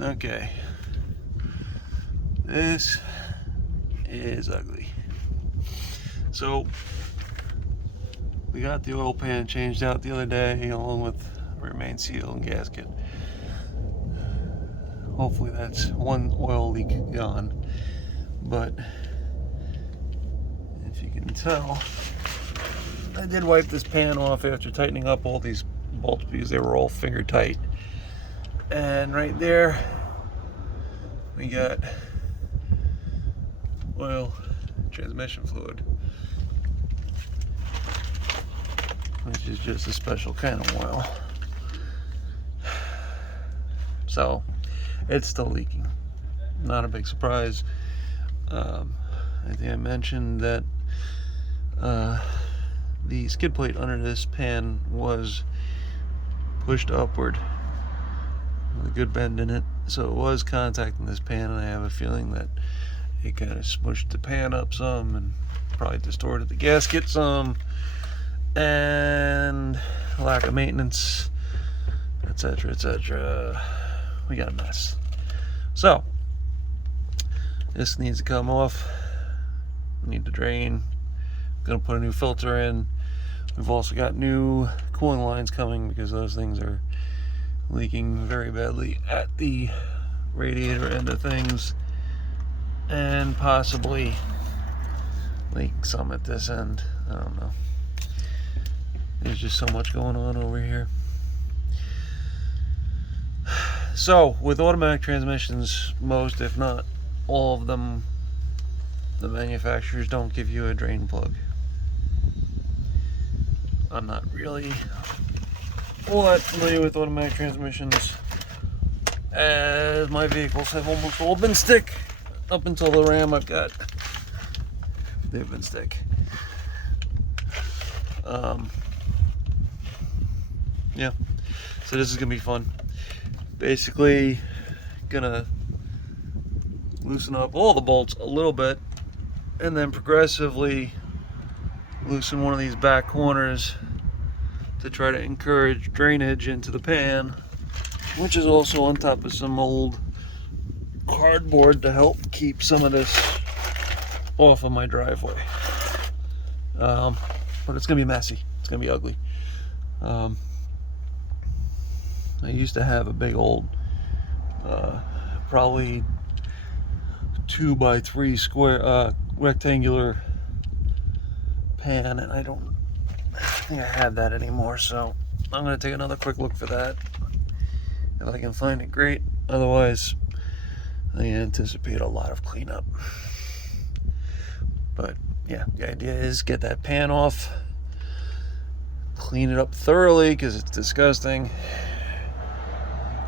Okay, this is ugly. So we got the oil pan changed out the other day along with remain seal and gasket. Hopefully that's one oil leak gone, but if you can tell, I did wipe this pan off after tightening up all these bolts because they were all finger tight. And right there we got oil transmission fluid, which is just a special kind of oil. So it's still leaking. Not a big surprise. I think I mentioned that the skid plate under this pan was pushed upward with a good bend in it, so it was contacting this pan, and I have a feeling that it kind of smushed the pan up some and probably distorted the gasket some, and lack of maintenance, etc., etc. We got a mess. So this needs to come off. We need to drain. Gonna put a new filter in. We've also got new cooling lines coming because those things are leaking very badly at the radiator end of things, and possibly leak some at this end. I don't know. There's just so much going on over here. So with automatic transmissions, most if not all of them, the manufacturers don't give you a drain plug. I'm not really all that familiar with automatic transmissions, as my vehicles have almost all been stick up until the Ram I've got. They've been stick. Yeah, so this is gonna be fun. Basically gonna loosen up all the bolts a little bit and then progressively loosen one of these back corners to try to encourage drainage into the pan, which is also on top of some old cardboard to help keep some of this off of my driveway. But it's gonna be messy, it's gonna be ugly. I used to have a big old probably 2x3 square rectangular pan, and I don't think I have that anymore, so I'm going to take another quick look for that. If I can find it, great. Otherwise, I anticipate a lot of cleanup. But yeah, the idea is get that pan off, clean it up thoroughly because it's disgusting.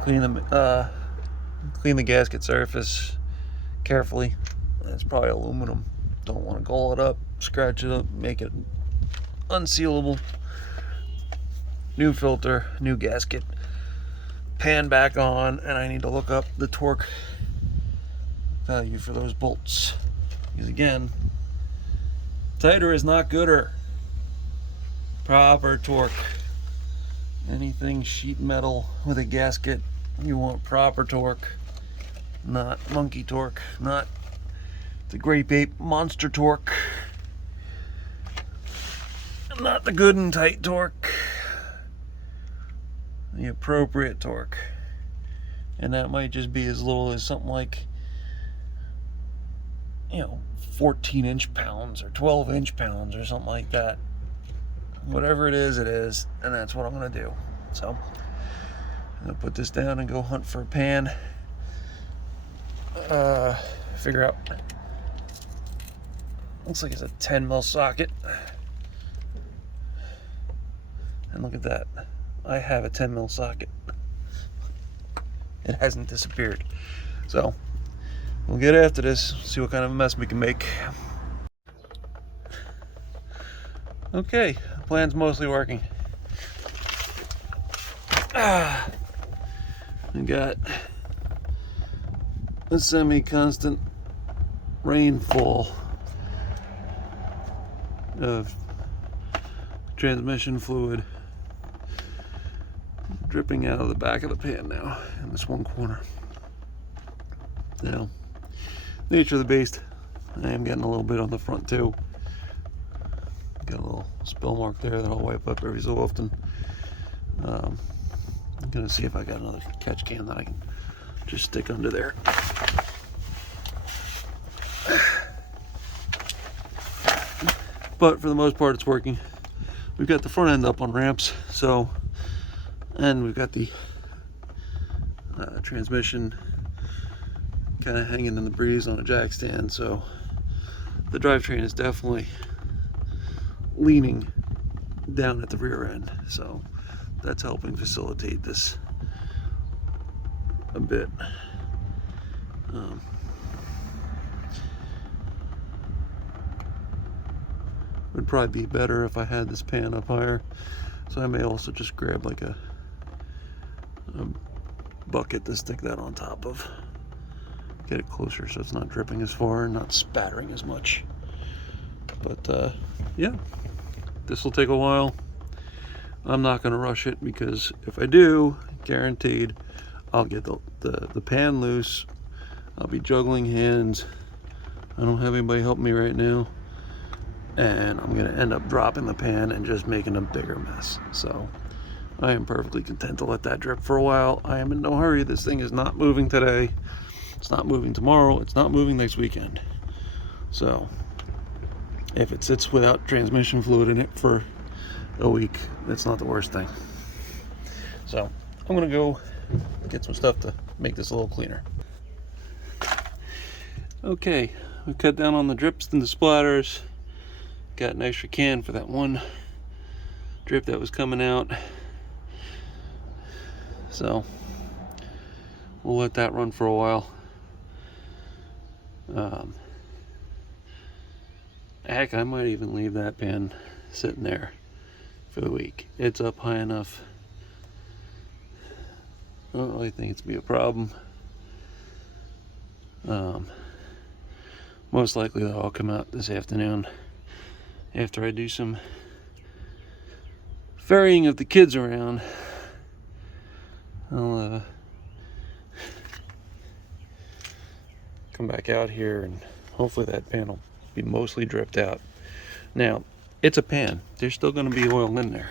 Clean the gasket surface carefully. It's probably aluminum. Don't want to gall it up, scratch it up, make it unsealable. New filter, new gasket, pan back on, and I need to look up the torque value for those bolts. Because again, tighter is not gooder. Proper torque. Anything sheet metal with a gasket, you want proper torque, not monkey torque, not the grape ape monster torque, not the good and tight torque, the appropriate torque. And that might just be as little as something like, 14 inch-pounds or 12 inch-pounds or something like that. Whatever it is, and that's what I'm gonna do. So I'm gonna put this down and go hunt for a pan. Figure out. Looks like it's a 10 mil socket. And look at that. I have a 10 mil socket. It hasn't disappeared. So we'll get after this, see what kind of a mess we can make. Okay, plan's mostly working. We got a semi-constant rainfall of transmission fluid dripping out of the back of the pan now in this one corner. Now, nature of the beast, I am getting a little bit on the front too. Got a little spill mark there that I'll wipe up every so often. I'm gonna see if I got another catch can that I can just stick under there. But for the most part, it's working. We've got the front end up on ramps, so, and we've got the transmission kind of hanging in the breeze on a jack stand, so the drivetrain is definitely leaning down at the rear end, so that's helping facilitate this a bit. Would probably be better if I had this pan up higher, so I may also just grab like a bucket to stick that on top of. Get it closer so it's not dripping as far and not spattering as much. But yeah, this will take a while. I'm not going to rush it, because if I do, guaranteed I'll get the pan loose. I'll be juggling hands. I don't have anybody helping me right now, and I'm going to end up dropping the pan and just making a bigger mess. So I am perfectly content to let that drip for a while. I am in no hurry. This thing is not moving today. It's not moving tomorrow. It's not moving next weekend. So if it sits without transmission fluid in it for a week, that's not the worst thing. So I'm gonna go get some stuff to make this a little cleaner. Okay, we cut down on the drips and the splatters. Got an extra can for that one drip that was coming out. So we'll let that run for a while. Heck, I might even leave that pan sitting there for the week. It's up high enough. I don't really think it's be a problem. Most likely that'll all come out this afternoon after I do some ferrying of the kids around. I'll come back out here and hopefully that pan will be mostly dripped out. Now, it's a pan. There's still going to be oil in there.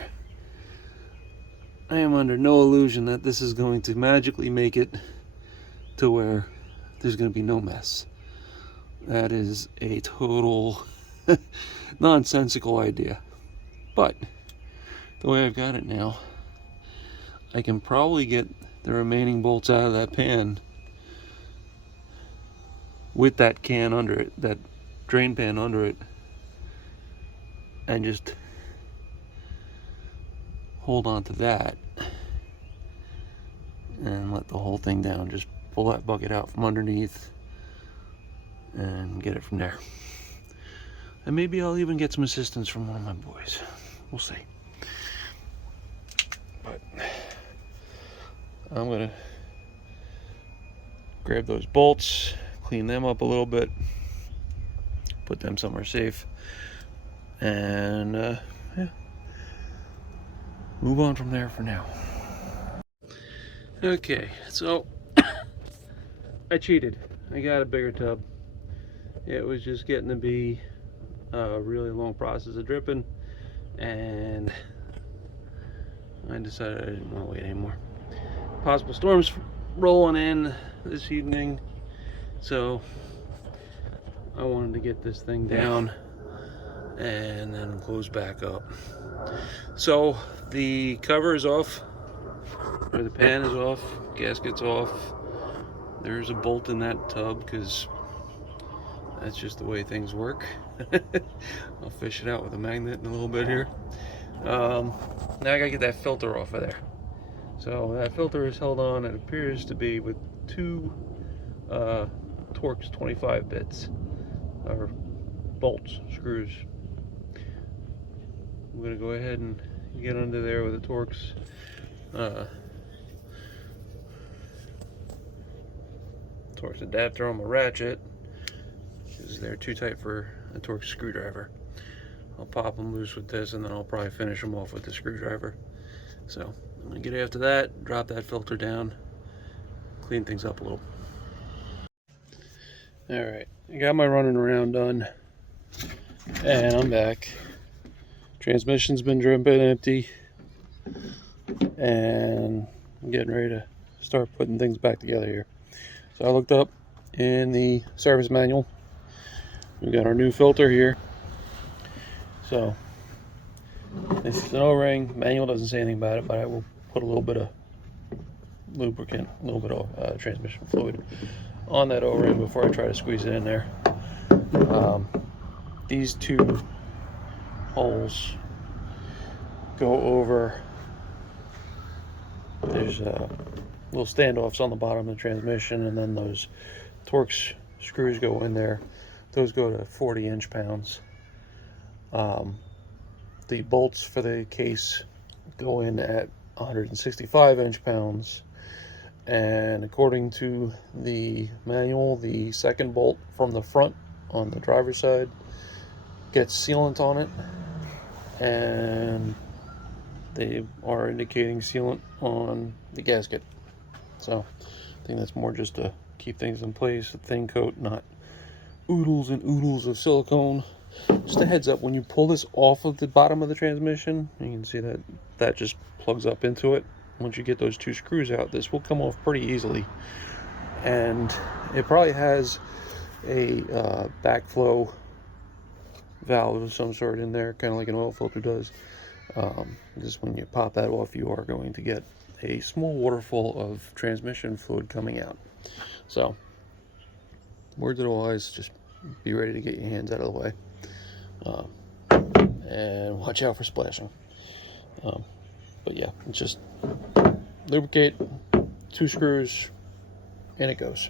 I am under no illusion that this is going to magically make it to where there's going to be no mess. That is a total nonsensical idea. But the way I've got it now, I can probably get the remaining bolts out of that pan with that can under it, that drain pan under it, and just hold on to that and let the whole thing down. Just pull that bucket out from underneath and get it from there. And maybe I'll even get some assistance from one of my boys. We'll see. But I'm gonna grab those bolts, clean them up a little bit, put them somewhere safe, and yeah, move on from there for now. Okay, so I cheated. I got a bigger tub. It was just getting to be a really long process of dripping, and I decided I didn't want to wait anymore. Possible storms rolling in this evening, so I wanted to get this thing down and then close back up. So the cover is off, or the pan is off, gasket's off. There's a bolt in that tub because that's just the way things work. I'll fish it out with a magnet in a little bit here. Now I gotta get that filter off of there. So that filter is held on, it appears to be with two Torx 25 bits, or bolts, screws. I'm gonna go ahead and get under there with a Torx Torx adapter on my ratchet, because they're too tight for a Torx screwdriver. I'll pop them loose with this, and then I'll probably finish them off with the screwdriver. So I'm gonna get after that, drop that filter down, clean things up a little. Alright, I got my running around done, and I'm back. Transmission's been dripping empty, and I'm getting ready to start putting things back together here. So I looked up in the service manual. We got our new filter here. So this is an O-ring. Manual doesn't say anything about it, but I will put a little bit of lubricant, a little bit of transmission fluid on that O-ring before I try to squeeze it in there. These two holes go over. There's little standoffs on the bottom of the transmission, and then those Torx screws go in there. Those go to 40 inch-pounds. The bolts for the case go in at 165 inch-pounds, and according to the manual, the second bolt from the front on the driver's side gets sealant on it, and they are indicating sealant on the gasket. So I think that's more just to keep things in place, a thin coat, not oodles and oodles of silicone. Just a heads up, when you pull this off of the bottom of the transmission, you can see that that just plugs up into it. Once you get those two screws out, this will come off pretty easily. And it probably has a backflow valve of some sort in there, kind of like an oil filter does. Just when you pop that off, you are going to get a small waterfall of transmission fluid coming out. So, words of the wise, just be ready to get your hands out of the way. And watch out for splashing. But yeah, it's just lubricate, two screws, and it goes.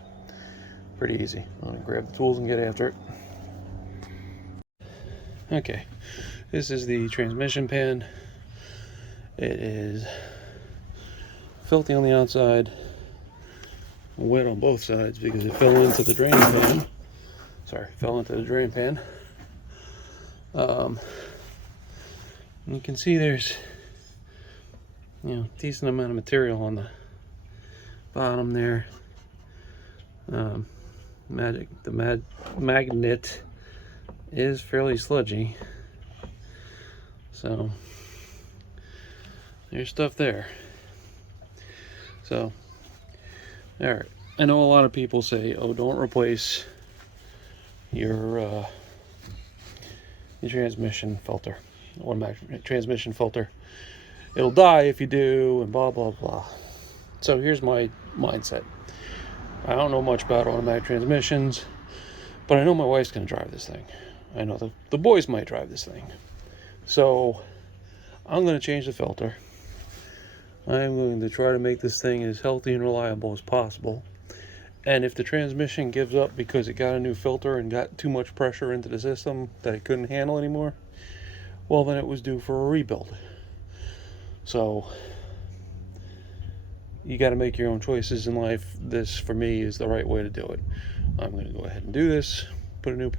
Pretty easy. I'm gonna grab the tools and get after it. Okay, this is the transmission pan. It is filthy on the outside, wet on both sides because it fell into the drain pan. Sorry, fell into the drain pan. You can see there's, decent amount of material on the bottom there. The magnet is fairly sludgy, so there's stuff there. So, all right, I know a lot of people say, oh, don't replace your transmission filter, automatic transmission filter. It'll die if you do, and blah, blah, blah. So here's my mindset. I don't know much about automatic transmissions, but I know my wife's going to drive this thing. I know the boys might drive this thing. So I'm going to change the filter. I'm going to try to make this thing as healthy and reliable as possible. And if the transmission gives up because it got a new filter and got too much pressure into the system that it couldn't handle anymore, well, then it was due for a rebuild. So you got to make your own choices in life. This, for me, is the right way to do it. I'm going to go ahead and do this. Put a new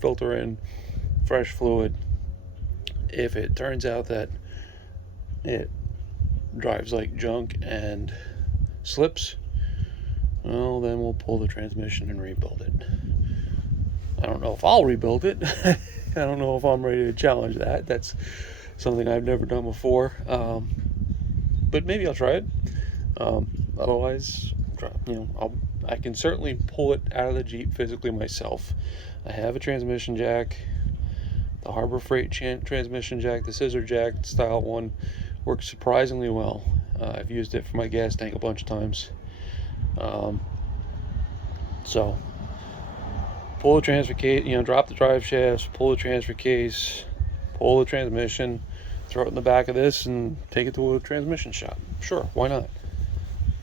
filter in, fresh fluid. If it turns out that it drives like junk and slips, well, then we'll pull the transmission and rebuild it. I don't know if I'll rebuild it. I don't know if I'm ready to challenge that. That's something I've never done before. But maybe I'll try it. Otherwise, I can certainly pull it out of the Jeep physically myself. I have a transmission jack. The Harbor Freight transmission jack, the scissor jack style one, works surprisingly well. I've used it for my gas tank a bunch of times. So pull the transfer case, drop the drive shafts, pull the transfer case, pull the transmission, throw it in the back of this, and take it to a transmission shop. Sure, why not?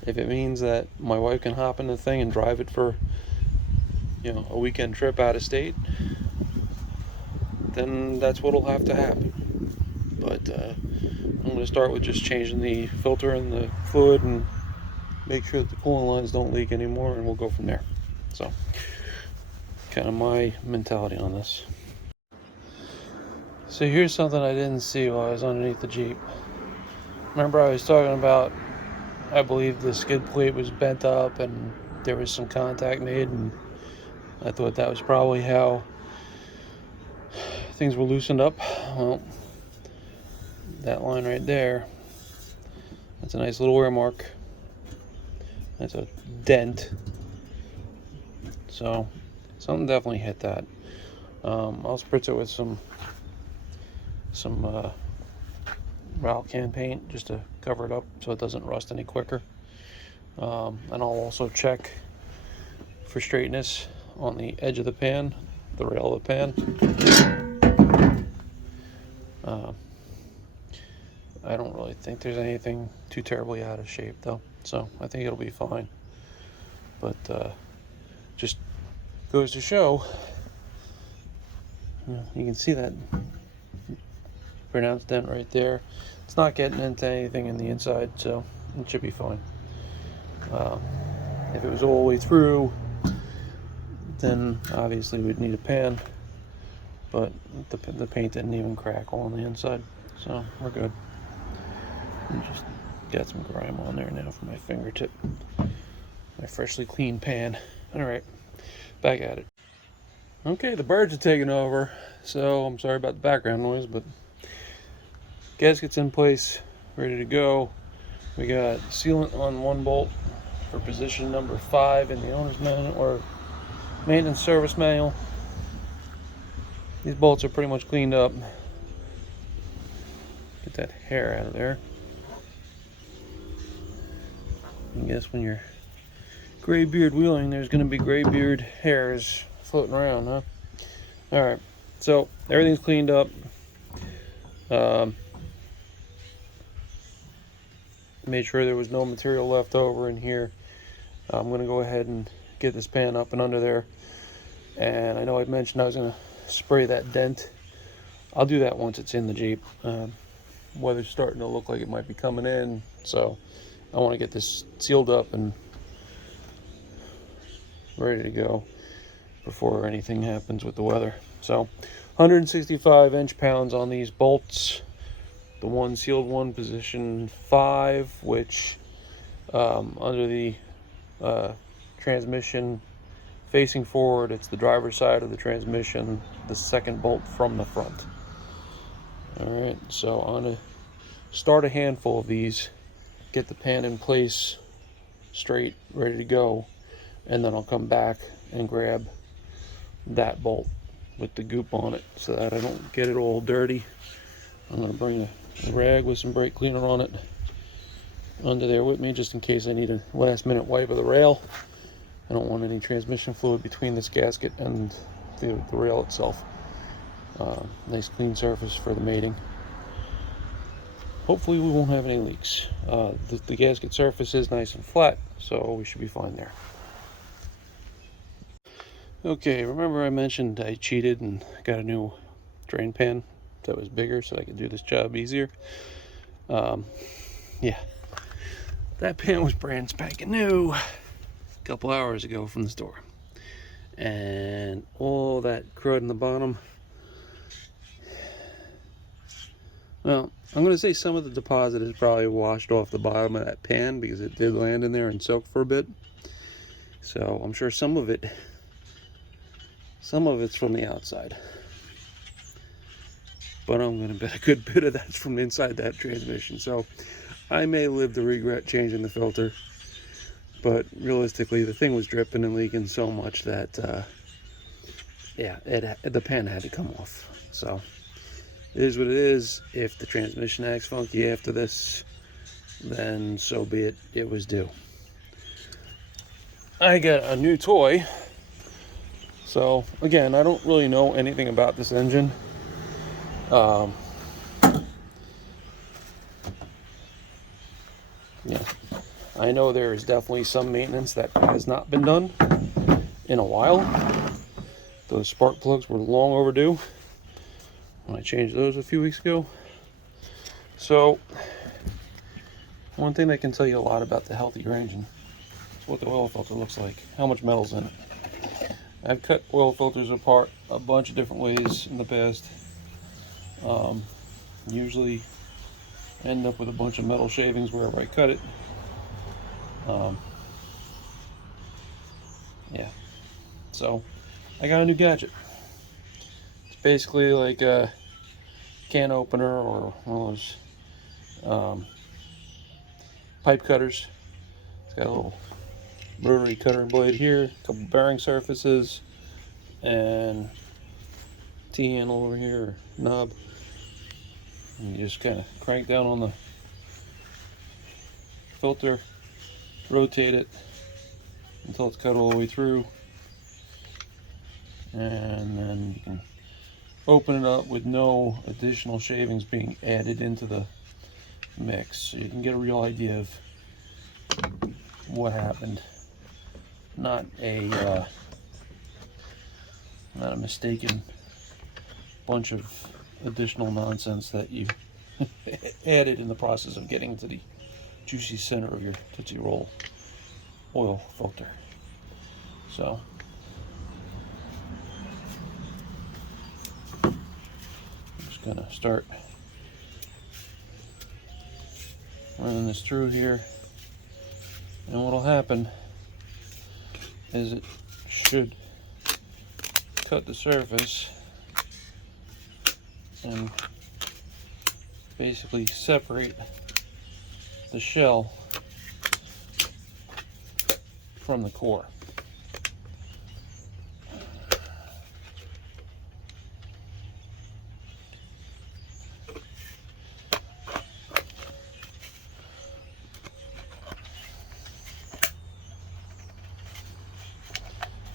If it means that my wife can hop in the thing and drive it for, a weekend trip out of state, then that's what'll have to happen. But I'm going to start with just changing the filter and the fluid and make sure that the coolant lines don't leak anymore, and we'll go from there. So, kind of my mentality on this. So here's something I didn't see while I was underneath the Jeep. Remember I was talking about, I believe the skid plate was bent up and there was some contact made, and I thought that was probably how things were loosened up. Well, that line right there, that's a nice little wear mark. That's a dent. So something definitely hit that. I'll spritz it with some Ralph can paint just to cover it up so it doesn't rust any quicker. And I'll also check for straightness on the edge of the pan, the rail of the pan. I don't really think there's anything too terribly out of shape though, so I think it'll be fine. But just goes to show, you can see that pronounced dent right there. It's not getting into anything in the inside, so it should be fine. If it was all the way through, then obviously we'd need a pan, but the paint didn't even crackle on the inside, so we're good. And just got some grime on there now for my fingertip. My freshly cleaned pan. Alright, back at it. Okay, the birds are taking over, so I'm sorry about the background noise, but gasket's in place, ready to go. We got sealant on one bolt for position number 5 in the owner's manual or maintenance service manual. These bolts are pretty much cleaned up. Get that hair out of there. I guess when you're graybeard wheeling, there's going to be graybeard hairs floating around, huh? Alright, so everything's cleaned up. Made sure there was no material left over in here. I'm going to go ahead and get this pan up and under there. And I know I mentioned I was going to spray that dent. I'll do that once it's in the Jeep. Weather's starting to look like it might be coming in, so I want to get this sealed up and ready to go before anything happens with the weather. So 165 inch-pounds on these bolts. The one sealed one, position 5, which under the transmission facing forward, it's the driver's side of the transmission, the second bolt from the front. Alright, so I'm going to start a handful of these, get the pan in place straight, ready to go, and then I'll come back and grab that bolt with the goop on it so that I don't get it all dirty. I'm going to bring a rag with some brake cleaner on it under there with me just in case I need a last minute wipe of the rail. I don't want any transmission fluid between this gasket and the rail itself. Nice clean surface for the mating. Hopefully we won't have any leaks. The gasket surface is nice and flat, so we should be fine there. Okay, remember I mentioned I cheated and got a new drain pan that was bigger so I could do this job easier. Yeah, that pan was brand spanking new a couple hours ago from the store, and all that crud in the bottom, well, I'm going to say some of the deposit is probably washed off the bottom of that pan because it did land in there and soak for a bit. So I'm sure some of it's from the outside, but I'm going to bet a good bit of that's from inside that transmission. So I may live to regret changing the filter, but realistically the thing was dripping and leaking so much that yeah, the pan had to come off. So it is what it is. If the transmission acts funky after this, then so be it. It was due. I got a new toy. So again, I don't really know anything about this engine. Yeah, I know there is definitely some maintenance that has not been done in a while. Those spark plugs were long overdue when I changed those a few weeks ago. So one thing that can tell you a lot about the health of your engine is what the oil filter looks like, how much metal's in it. I've cut oil filters apart a bunch of different ways in the past. Usually end up with a bunch of metal shavings wherever I cut it. Yeah, so I got a new gadget. It's basically like a can opener or one of those pipe cutters. It's got a little rotary cutter blade here, a couple bearing surfaces, and T-handle over here, knob. And you just kind of crank down on the filter, rotate it until it's cut all the way through, and then you can open it up with no additional shavings being added into the mix, so you can get a real idea of what happened. Not a mistaken bunch of additional nonsense that you added in the process of getting to the juicy center of your Tootsie Roll oil filter. So I'm just gonna start running this through here, and what'll happen is it should cut the surface and basically separate the shell from the core.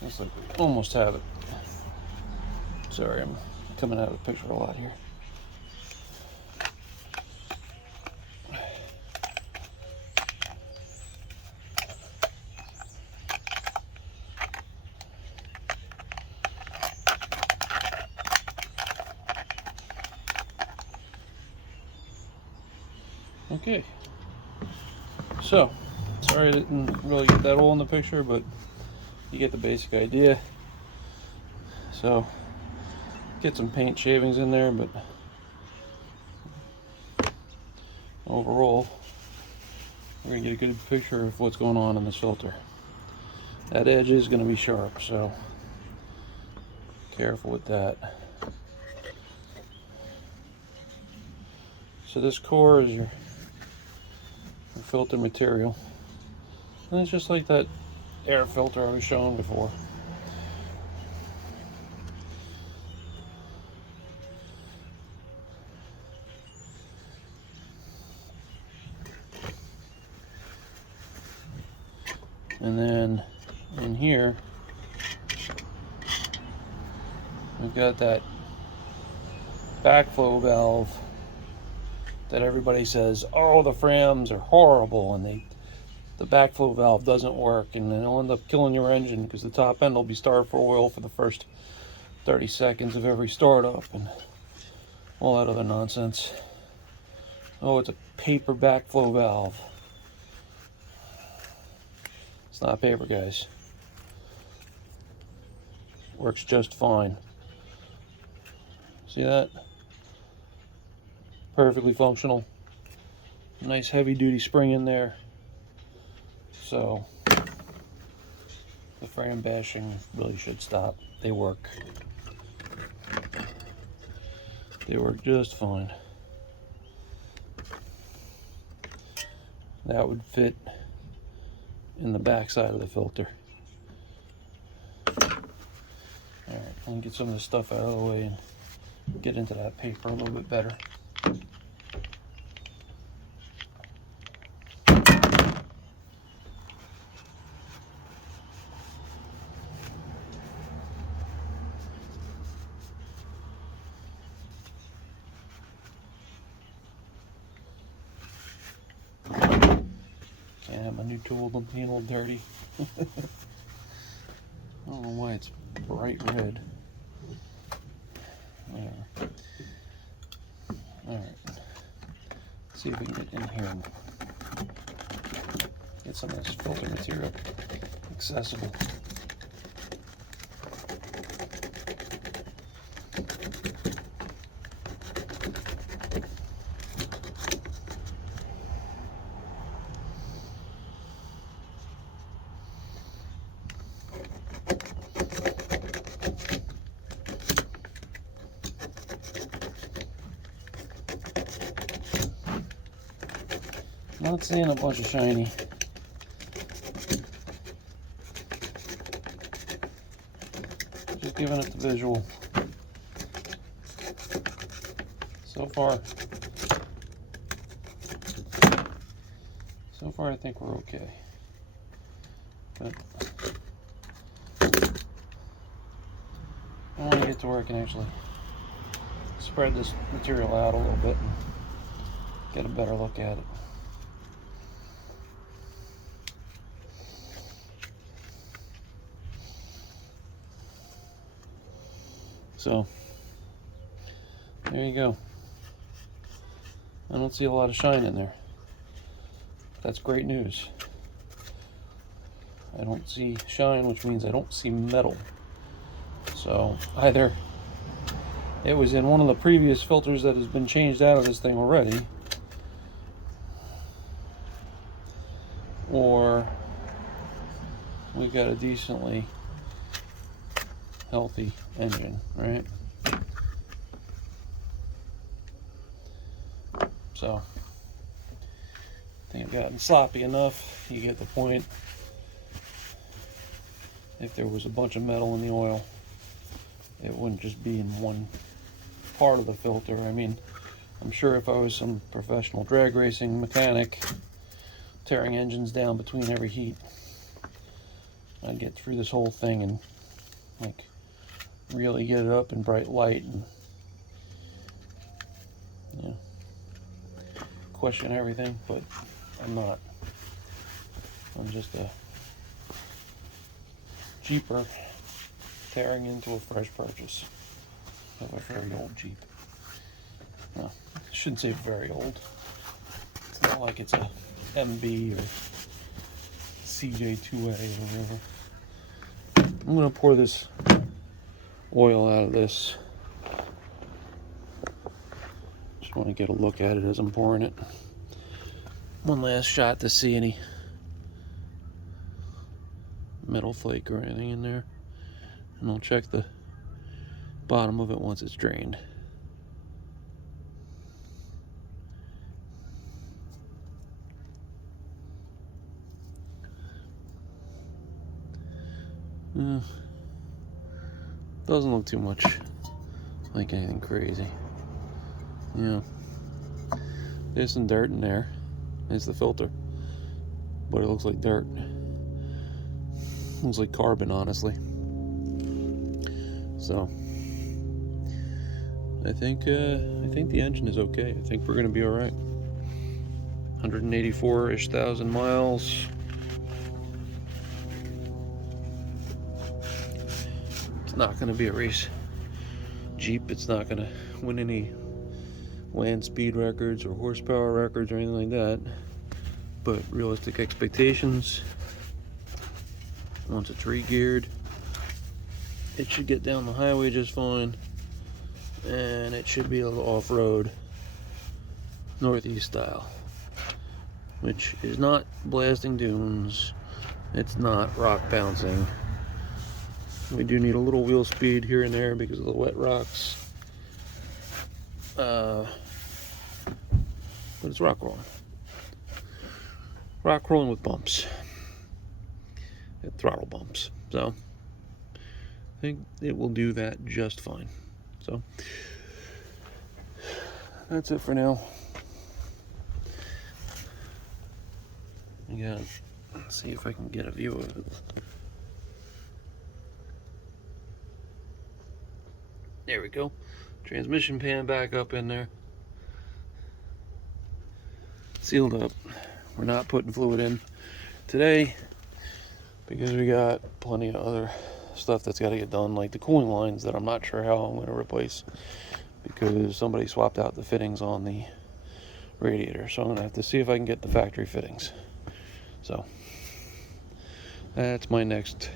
Looks like we almost have it. Sorry, I'm coming out of the picture a lot here. Okay, so sorry I didn't really get that all in the picture, but you get the basic idea. So get some paint shavings in there, but overall we're gonna get a good picture of what's going on in this filter. That edge is gonna be sharp, so careful with that. So this core is your filter material, and it's just like that air filter I was showing before. And then in here we've got that backflow valve that everybody says, oh, the Frams are horrible and the backflow valve doesn't work, and then it'll end up killing your engine because the top end will be starved for oil for the first 30 seconds of every startup and all that other nonsense. Oh, it's a paper backflow valve. It's not paper, guys. Works just fine. See that? Perfectly functional. Nice heavy duty spring in there. So the frame bashing really should stop. They work. They work just fine. That would fit in the back side of the filter. Alright, let me get some of this stuff out of the way and get into that paper a little bit better. Can't have my new tool being all dirty. I don't know why it's bright red. Whatever. Alright. See if we can get in here and get some of this filter material accessible. Not seeing a bunch of shiny. Just giving it the visual. So far I think we're okay. But I want to get to where I can actually spread this material out a little bit and get a better look at it. So, there you go. I don't see a lot of shine in there. That's great news. I don't see shine, which means I don't see metal. So, either it was in one of the previous filters that has been changed out of this thing already, or we got a decently healthy engine, right? So, I think I've gotten sloppy enough. You get the point. If there was a bunch of metal in the oil, it wouldn't just be in one part of the filter. I mean, I'm sure if I was some professional drag racing mechanic tearing engines down between every heat, I'd get through this whole thing and like really get it up in bright light and question everything, but I'm not. I'm just a Jeeper tearing into a fresh purchase of a very old Jeep. No, I shouldn't say very old. It's not like it's a MB or CJ2A or whatever. I'm going to pour this oil out of this. Just want to get a look at it as I'm pouring it. One last shot to see any metal flake or anything in there. And I'll check the bottom of it once it's drained. Doesn't look too much like anything crazy. Yeah. There's some dirt in there. It's the filter. But it looks like dirt. Looks like carbon, honestly. So I think the engine is okay. I think we're gonna be all right. 184-ish thousand miles. It's not gonna be a race Jeep. It's not gonna win any land speed records or horsepower records or anything like that. But realistic expectations, once it's re-geared, it should get down the highway just fine, and it should be able to off-road northeast style, which is not blasting dunes, it's not rock bouncing. We do need a little wheel speed here and there because of the wet rocks, but it's rock rolling. Rock rolling with bumps and throttle bumps, so I think it will do that just fine. So that's it for now. Again, let's see if I can get a view of it. There we go. Transmission pan back up in there. Sealed up. We're not putting fluid in today because we got plenty of other stuff that's got to get done, like the cooling lines that I'm not sure how I'm going to replace because somebody swapped out the fittings on the radiator. So I'm going to have to see if I can get the factory fittings. So that's my next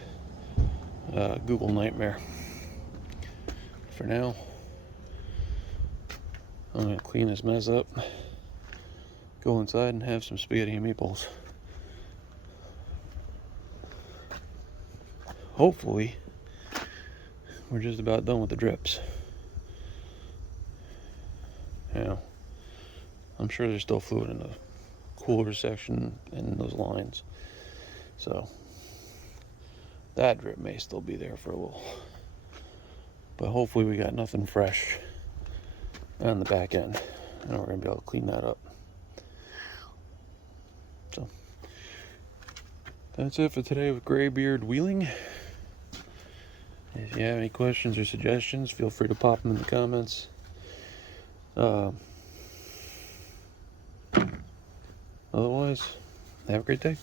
Google nightmare. For now, I'm going to clean this mess up, go inside and have some spaghetti and meatballs. Hopefully, we're just about done with the drips. Now, I'm sure there's still fluid in the cooler section and those lines. So that drip may still be there for a little, but hopefully we got nothing fresh on the back end, and we're gonna be able to clean that up. So that's it for today with Graybeard Wheeling. If you have any questions or suggestions, feel free to pop them in the comments. Otherwise, have a great day.